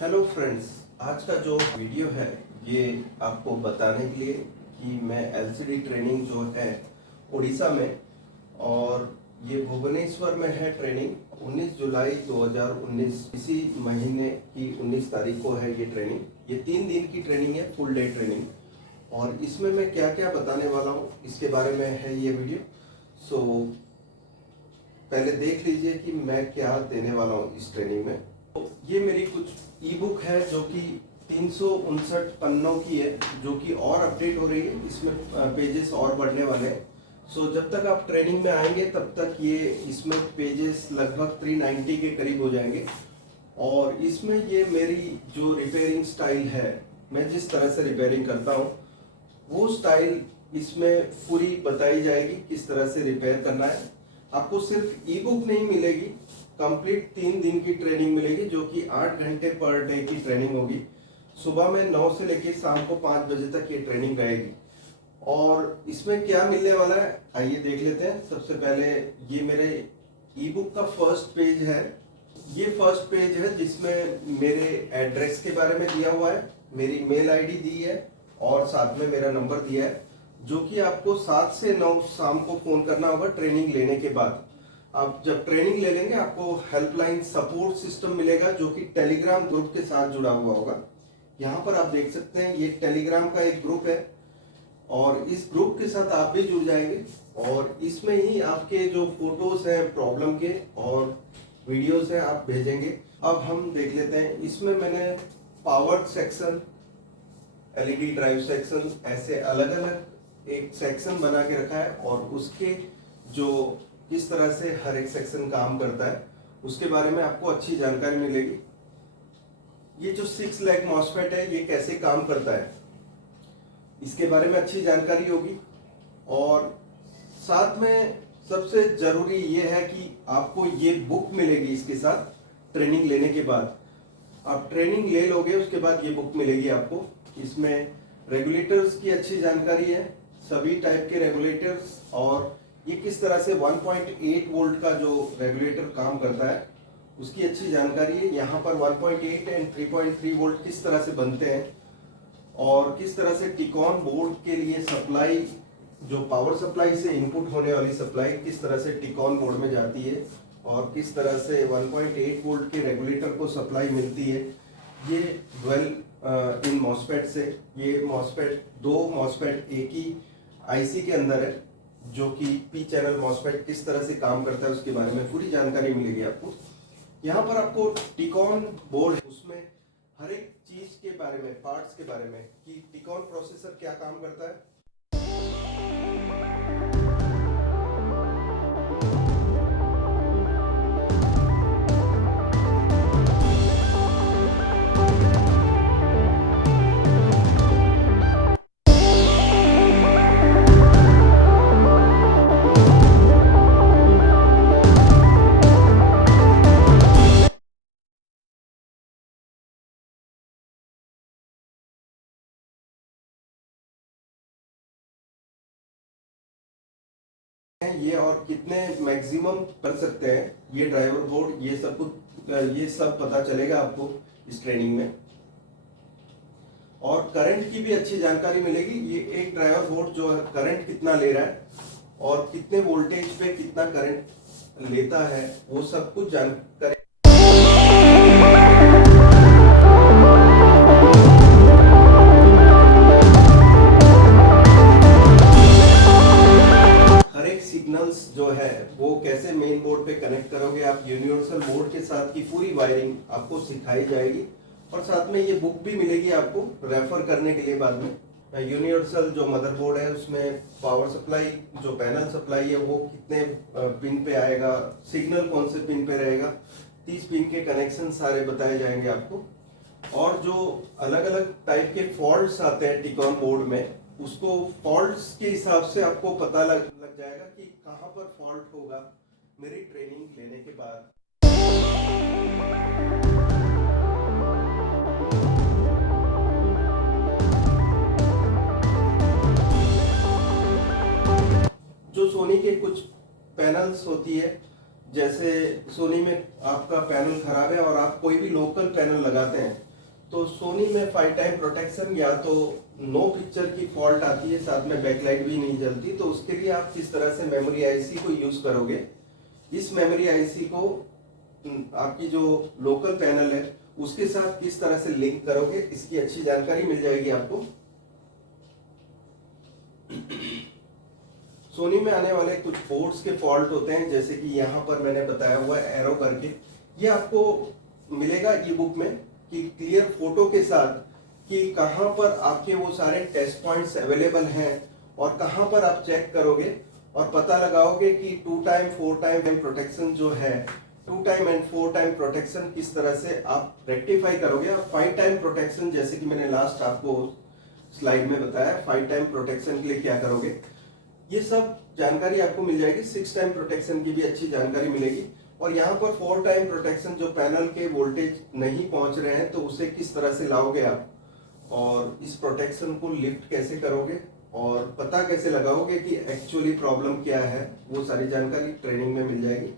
Hello friends, आज का जो वीडियो है ये आपको बताने के लिए कि मैं एलसीडी ट्रेनिंग जो है उड़ीसा में, और ये भुवनेश्वर में है ट्रेनिंग। 19 जुलाई 2019 इसी महीने की 19 तारीख को है ये ट्रेनिंग। ये 3 दिन की ट्रेनिंग है, फुल डे ट्रेनिंग। और इसमें मैं क्या क्या बताने वाला हूँ इसके बारे में है ये वीडियो। सो पहले देख लीजिए कि मैं क्या देने वाला हूँ इस ट्रेनिंग में। तो ये मेरी कुछ ई बुक है जो कि 359 पन्नों की है, जो कि और अपडेट हो रही है। इसमें पेजेस और बढ़ने वाले हैं। सो जब तक आप ट्रेनिंग में आएंगे तब तक ये इसमें पेजेस लगभग 390 के करीब हो जाएंगे। और इसमें ये मेरी जो रिपेयरिंग स्टाइल है, मैं जिस तरह से रिपेयरिंग करता हूँ वो स्टाइल इसमें पूरी बताई जाएगी, किस तरह से रिपेयर करना है। आपको सिर्फ ई बुक नहीं मिलेगी, कंप्लीट 3 दिन की ट्रेनिंग मिलेगी, जो कि 8 घंटे पर डे की ट्रेनिंग होगी। सुबह में 9 से लेकर शाम को 5 बजे तक ये ट्रेनिंग रहेगी। और इसमें क्या मिलने वाला है आइए देख लेते हैं। सबसे पहले ये मेरे ई बुक का फर्स्ट पेज है। ये फर्स्ट पेज है जिसमें मेरे एड्रेस के बारे में दिया हुआ है, मेरी मेल आईडी दी है और साथ में मेरा नंबर दिया है, जो कि आपको 7 से 9 शाम को फोन करना होगा ट्रेनिंग लेने के बाद। आप जब ट्रेनिंग ले लेंगे आपको हेल्पलाइन सपोर्ट सिस्टम मिलेगा, जो कि टेलीग्राम ग्रुप के साथ जुड़ा हुआ होगा। यहाँ पर आप देख सकते हैं ये टेलीग्राम का एक ग्रुप है, और इस ग्रुप के साथ आप भी जुड़ जाएंगे। और इसमें ही आपके जो फोटोज हैं प्रॉब्लम के और वीडियोस हैं आप भेजेंगे। अब हम देख लेते हैं। इसमें मैंने power section, LED drive section, ऐसे अलग अलग एक सेक्शन बना के रखा है, और उसके जो किस तरह से हर एक सेक्शन काम करता है उसके बारे में आपको अच्छी जानकारी मिलेगी। ये जो 6 लैग मॉसफेट है ये कैसे काम करता है इसके बारे में अच्छी जानकारी होगी। और साथ में सबसे जरूरी ये है कि आपको ये बुक मिलेगी इसके साथ। ट्रेनिंग लेने के बाद आप ट्रेनिंग ले लोगे, उसके बाद ये बुक मिलेगी आपको। इसमें रेगुलेटर्स की अच्छी जानकारी है, सभी टाइप के रेगुलेटर्स, और ये किस तरह से 1.8 वोल्ट का जो रेगुलेटर काम करता है उसकी अच्छी जानकारी है। यहाँ पर 1.8 एंड 3.3 वोल्ट किस तरह से बनते हैं, और किस तरह से टिकॉन बोर्ड के लिए सप्लाई, जो पावर सप्लाई से इनपुट होने वाली सप्लाई किस तरह से टिकॉन बोर्ड में जाती है, और किस तरह से 1.8 वोल्ट के रेगुलेटर को सप्लाई मिलती है। ये ड्वेल इन मॉसफेट से, ये मॉसफेट 2 मॉसफेट एक ही आईसी के अंदर है, जो कि पी चैनल मॉसफेट किस तरह से काम करता है उसके बारे में पूरी जानकारी मिलेगी आपको। यहाँ पर आपको टिकॉन बोर्ड है, उसमें हर एक चीज के बारे में, पार्ट्स के बारे में, कि टिकॉन प्रोसेसर क्या काम करता है। ये और कितने मैक्सिमम कर सकते हैं ये ड्राइवर बोर्ड, ये सब कुछ ये सब पता चलेगा आपको इस ट्रेनिंग में। और करंट की भी अच्छी जानकारी मिलेगी। ये एक ड्राइवर बोर्ड जो है करंट कितना ले रहा है और कितने वोल्टेज पे कितना करंट लेता है वो सब कुछ जानकारी। सिग्नल्स जो है वो कैसे मेन बोर्ड पे कनेक्ट करोगे आप, यूनिवर्सल बोर्ड के साथ की पूरी वायरिंग आपको सिखाई जाएगी। और साथ में ये बुक भी मिलेगी आपको रेफर करने के लिए बाद में। यूनिवर्सल जो मदरबोर्ड है उसमें पावर सप्लाई, जो पैनल सप्लाई है वो कितने पिन पे आएगा, सिग्नल कौन से पिन पे रहेगा, 30 पिन के कनेक्शन सारे बताए जाएंगे आपको। और जो अलग अलग टाइप के फॉल्ट्स आते हैं टिकॉन बोर्ड में, उसको फॉल्ट्स के हिसाब से आपको पता लग जाएगा कि कहां पर फॉल्ट होगा मेरी ट्रेनिंग लेने के बाद। जो सोनी के कुछ पैनल्स होती है, जैसे सोनी में आपका पैनल खराब है और आप कोई भी लोकल पैनल लगाते हैं तो सोनी में 5 टाइम प्रोटेक्शन या तो नो पिक्चर की फॉल्ट आती है, साथ में बैकलाइट भी नहीं जलती, तो उसके लिए आप किस तरह से मेमोरी आईसी को यूज करोगे, इस मेमोरी आईसी को आपकी जो लोकल पैनल है उसके साथ किस तरह से लिंक करोगे, इसकी अच्छी जानकारी मिल जाएगी आपको। सोनी में आने वाले कुछ पोर्ट्स के फॉल्ट होते हैं, जैसे कि यहाँ पर मैंने बताया हुआ है एरो करके, ये आपको मिलेगा ई बुक में कि क्लियर फोटो के साथ कि कहाँ पर आपके वो सारे टेस्ट पॉइंट्स अवेलेबल हैं और कहाँ पर आप चेक करोगे और पता लगाओगे कि 2 टाइम 4 टाइम प्रोटेक्शन जो है, 2 टाइम एंड 4 टाइम प्रोटेक्शन किस तरह से आप रेक्टिफाई करोगे। और 5 टाइम प्रोटेक्शन जैसे कि मैंने लास्ट आपको स्लाइड में बताया, 5 टाइम प्रोटेक्शन के लिए क्या करोगे, ये सब जानकारी आपको मिल जाएगी। 6 टाइम प्रोटेक्शन की भी अच्छी जानकारी मिलेगी। और यहाँ पर 4 टाइम प्रोटेक्शन, जो पैनल के वोल्टेज नहीं पहुंच रहे हैं तो उसे किस तरह से लाओगे आप, और इस प्रोटेक्शन को लिफ्ट कैसे करोगे और पता कैसे लगाओगे कि एक्चुअली प्रॉब्लम क्या है, वो सारी जानकारी ट्रेनिंग में मिल जाएगी।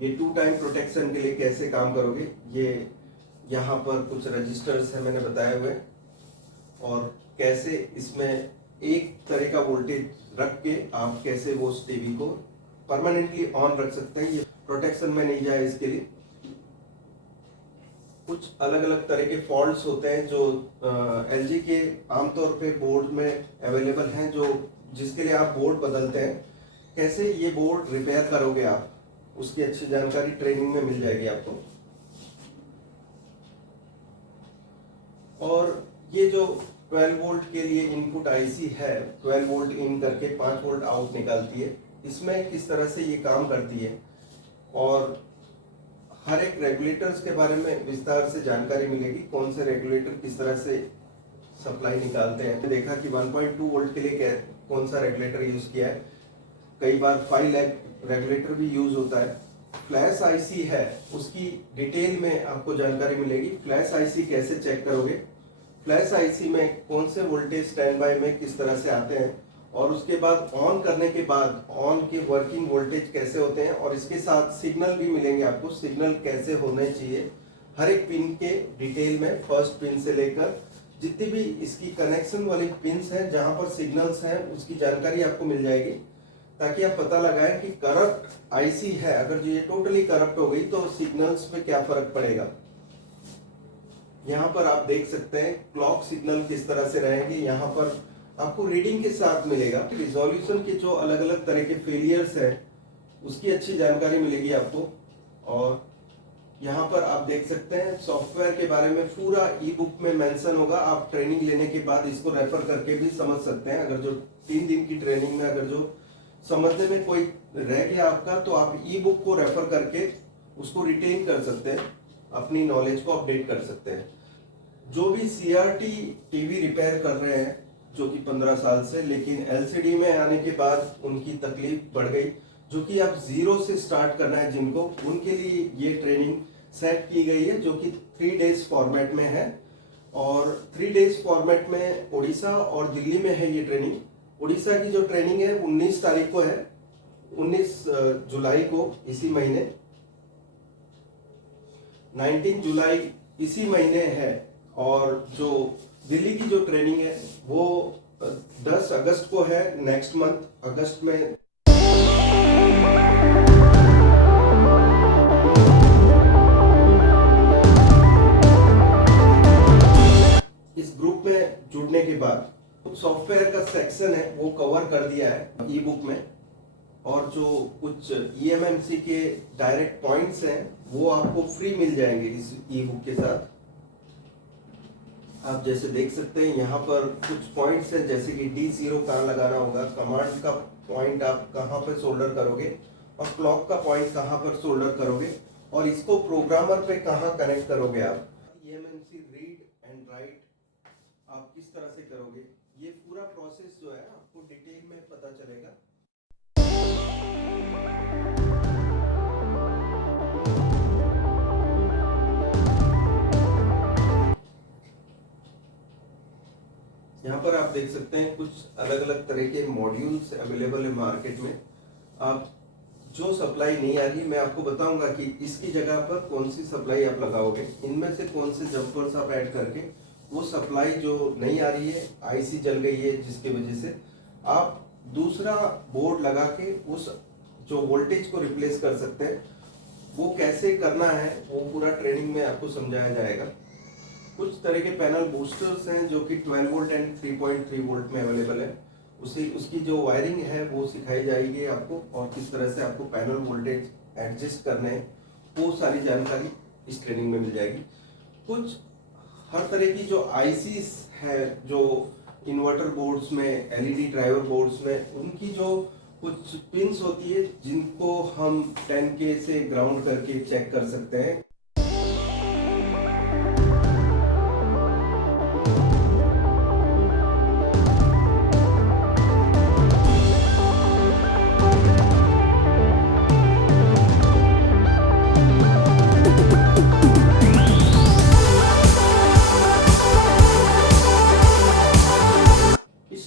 ये 2 टाइम प्रोटेक्शन के लिए कैसे काम करोगे, ये यहाँ पर कुछ रजिस्टर्स है मैंने बताए हुए, और कैसे इसमें एक तरह का वोल्टेज रख के आप कैसे वो टीवी को परमानेंटली ऑन रख सकते हैं। ये प्रोटेक्शन में नहीं जाए इसके लिए। कुछ अलग अलग तरह के फॉल्ट्स होते हैं जो एलजी के आमतौर पे बोर्ड में अवेलेबल हैं, जो जिसके लिए आप बोर्ड बदलते हैं, कैसे ये बोर्ड रिपेयर करोगे आप, उसकी अच्छी जानकारी ट्रेनिंग में मिल जाएगी आपको। और ये जो 12 वोल्ट के लिए इनपुट आईसी है, 12 वोल्ट इन करके 5 वोल्ट आउट निकालती है, इसमें किस तरह से ये काम करती है और हर एक रेगुलेटर्स के बारे में विस्तार से जानकारी मिलेगी, कौन से रेगुलेटर किस तरह से सप्लाई निकालते हैं। देखा कि 1.2 वोल्ट के लिए कौन सा रेगुलेटर यूज किया है, कई बार 5 लैग रेगुलेटर भी यूज होता है। फ्लैश आईसी है, उसकी डिटेल में आपको जानकारी मिलेगी। फ्लैश आईसी कैसे चेक करोगे, फ्लैश आईसी में कौन से वोल्टेज स्टैंड बाय में किस तरह से आते हैं, और उसके बाद ऑन करने के बाद ऑन के वर्किंग वोल्टेज कैसे होते हैं, और इसके साथ सिग्नल भी मिलेंगे आपको, सिग्नल कैसे होने चाहिए हर एक पिन के डिटेल में, फर्स्ट पिन से लेकर जितनी भी इसकी कनेक्शन वाली पिन्स हैं जहां पर सिग्नल्स हैं उसकी जानकारी आपको मिल जाएगी, ताकि आप पता लगाएं कि करप्ट आईसी है, अगर ये टोटली करप्ट हो गई तो सिग्नल्स पे क्या फर्क पड़ेगा। यहाँ पर आप देख सकते हैं क्लॉक सिग्नल किस तरह से रहेंगे, यहाँ पर आपको रीडिंग के साथ मिलेगा। रिजोल्यूशन के जो अलग अलग तरह के फेलियर्स हैं उसकी अच्छी जानकारी मिलेगी आपको। और यहाँ पर आप देख सकते हैं सॉफ्टवेयर के बारे में पूरा ई बुक में मेंशन होगा, आप ट्रेनिंग लेने के बाद इसको रेफर करके भी समझ सकते हैं। अगर जो 3 दिन की ट्रेनिंग में अगर जो समझने में कोई रह गया आपका, तो आप ई बुक को रेफर करके उसको रिटेन कर सकते हैं, अपनी नॉलेज को अपडेट कर सकते हैं। जो भी सीआरटी टीवी रिपेयर कर रहे हैं जो कि 15 साल से, लेकिन एलसीडी में आने के बाद उनकी तकलीफ बढ़ गई, जो कि अब 0 से स्टार्ट करना है जिनको, उनके लिए ये ट्रेनिंग सेट की गई है, जो कि 3 डेज फॉर्मेट में है। और 3 डेज फॉर्मेट में उड़ीसा और दिल्ली में है ये ट्रेनिंग। उड़ीसा की जो ट्रेनिंग है 19 तारीख को है, 19 जुलाई को इसी महीने, 19 जुलाई इसी महीने है। और जो दिल्ली की जो ट्रेनिंग है वो 10 अगस्त को है, नेक्स्ट मंथ अगस्त में। इस ग्रुप में जुड़ने के बाद सॉफ्टवेयर का सेक्शन है वो कवर कर दिया है ई बुक में, और जो कुछ ईएमएमसी के डायरेक्ट पॉइंट्स हैं वो आपको फ्री मिल जाएंगे इस ई बुक के साथ। आप जैसे देख सकते हैं यहाँ पर कुछ पॉइंट्स हैं, जैसे कि D0 कहाँ लगाना होगा, कमांड का पॉइंट आप कहाँ पर सोल्डर करोगे, और क्लॉक का पॉइंट कहाँ पर सोल्डर करोगे, और इसको प्रोग्रामर पे कहाँ कनेक्ट करोगे आप। ईएमएमसी रीड एंड राइट आप किस तरह से करोगे, ये पूरा प्रोसेस जो है आपको डिटेल में पता चलेगा। यहाँ पर आप देख सकते हैं कुछ अलग अलग तरह के मॉड्यूल्स अवेलेबल है मार्केट में। आप जो सप्लाई नहीं आ रही, मैं आपको बताऊंगा कि इसकी जगह पर कौन सी सप्लाई आप लगाओगे, इनमें से कौन से जंपर्स आप ऐड करके वो सप्लाई जो नहीं आ रही है, आईसी जल गई है जिसकी वजह से, आप दूसरा बोर्ड लगा के उस जो वोल्टेज को रिप्लेस कर सकते हैं। वो कैसे करना है वो पूरा ट्रेनिंग में आपको समझाया जाएगा। कुछ तरह के पैनल बूस्टर्स हैं जो कि 12 वोल्ट एंड 3.3 वोल्ट में अवेलेबल है। उसकी जो वायरिंग है वो सिखाई जाएगी आपको, और किस तरह से आपको पैनल वोल्टेज एडजस्ट करने हैं वो सारी जानकारी इस ट्रेनिंग में मिल जाएगी। कुछ हर तरह की जो आईसीस है, जो इन्वर्टर बोर्ड्स में, एलईडी ड्राइवर बोर्ड्स में, उनकी जो कुछ पिंस होती है जिनको हम 10K से ग्राउंड करके चेक कर सकते हैं।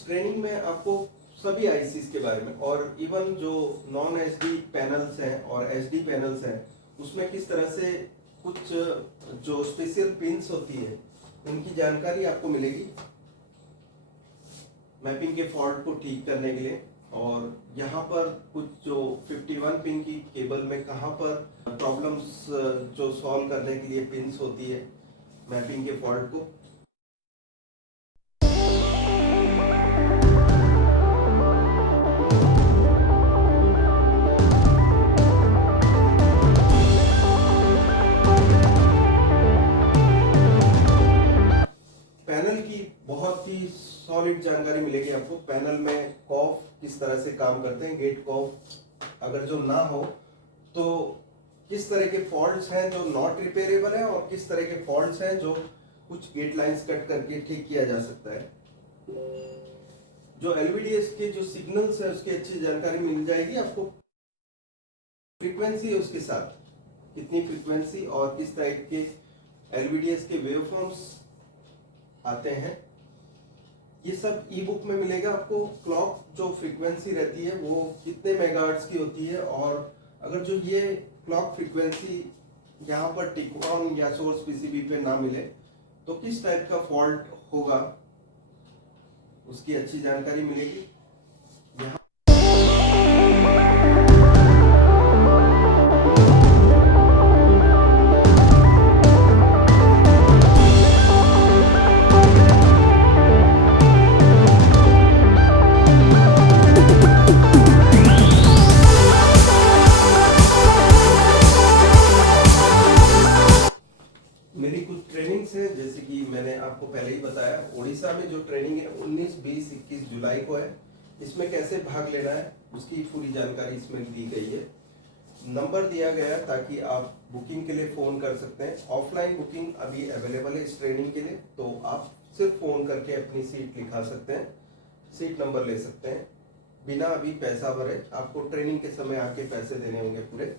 ट्रेनिंग में आपको सभी आईसीस के बारे में, और इवन जो नॉन एचडी पैनल्स हैं और एचडी पैनल्स हैं उसमें किस तरह से कुछ जो स्पेशल पिंस होती है उनकी जानकारी आपको मिलेगी मैपिंग के फॉल्ट को ठीक करने के लिए। और यहाँ पर कुछ जो 51 पिन की केबल में कहाँ पर प्रॉब्लम्स जो सॉल्व करने के लिए पिंस होती है मैपिंग के फॉल्ट को। पैनल की बहुत ही सॉलिड जानकारी मिलेगी आपको। पैनल में कॉफ किस तरह से काम करते हैं, गेट कॉफ अगर जो ना हो तो किस तरह के फॉल्ट्स हैं जो नॉट रिपेयरेबल है, और किस तरह के फॉल्ट्स हैं जो कुछ गेट लाइंस कट करके ठीक किया जा सकता है। जो एलवीडीएस के जो सिग्नल्स है उसकी अच्छी जानकारी मिल जाएगी आपको। फ्रीक्वेंसी है उसके साथ, कितनी फ्रीक्वेंसी और किस तरह के एलवीडीएस के वेवफॉर्म्स आते हैं, ये सब ई बुक में मिलेगा आपको। क्लॉक जो फ्रीक्वेंसी रहती है वो कितने मेगाहर्ट्ज की होती है, और अगर जो ये क्लॉक फ्रीक्वेंसी यहाँ पर टिकॉन या सोर्स पीसीबी पे ना मिले तो किस टाइप का फॉल्ट होगा उसकी अच्छी जानकारी मिलेगी। मेरी कुछ ट्रेनिंग्स हैं, जैसे कि मैंने आपको पहले ही बताया, उड़ीसा में जो ट्रेनिंग है 19, 20, 21 जुलाई को है। इसमें कैसे भाग लेना है उसकी पूरी जानकारी इसमें दी गई है। नंबर दिया गया ताकि आप बुकिंग के लिए फ़ोन कर सकते हैं। ऑफलाइन बुकिंग अभी अवेलेबल है इस ट्रेनिंग के लिए, तो आप सिर्फ फ़ोन करके अपनी सीट लिखा सकते हैं, सीट नंबर ले सकते हैं बिना अभी पैसा भरे। आपको ट्रेनिंग के समय आके पैसे देने होंगे पूरे।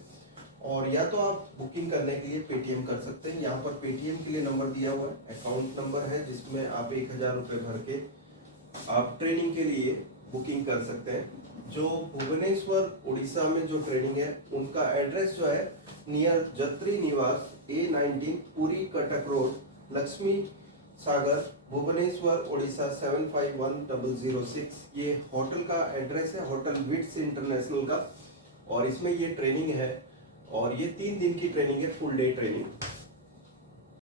और या तो आप बुकिंग करने के लिए पेटीएम कर सकते हैं। यहाँ पर पेटीएम के लिए नंबर दिया हुआ है, अकाउंट नंबर है जिसमें आप 1000 रुपये भर के आप ट्रेनिंग के लिए बुकिंग कर सकते हैं। जो भुवनेश्वर उड़ीसा में जो ट्रेनिंग है उनका एड्रेस जो है नियर जत्री निवास A19 पुरी कटक रोड, लक्ष्मी सागर, भुवनेश्वर उड़ीसा 751006। ये होटल का एड्रेस है, होटल विट्स इंटरनेशनल का। और इसमें ये ट्रेनिंग है, और ये 3 दिन की ट्रेनिंग है, फुल डे ट्रेनिंग।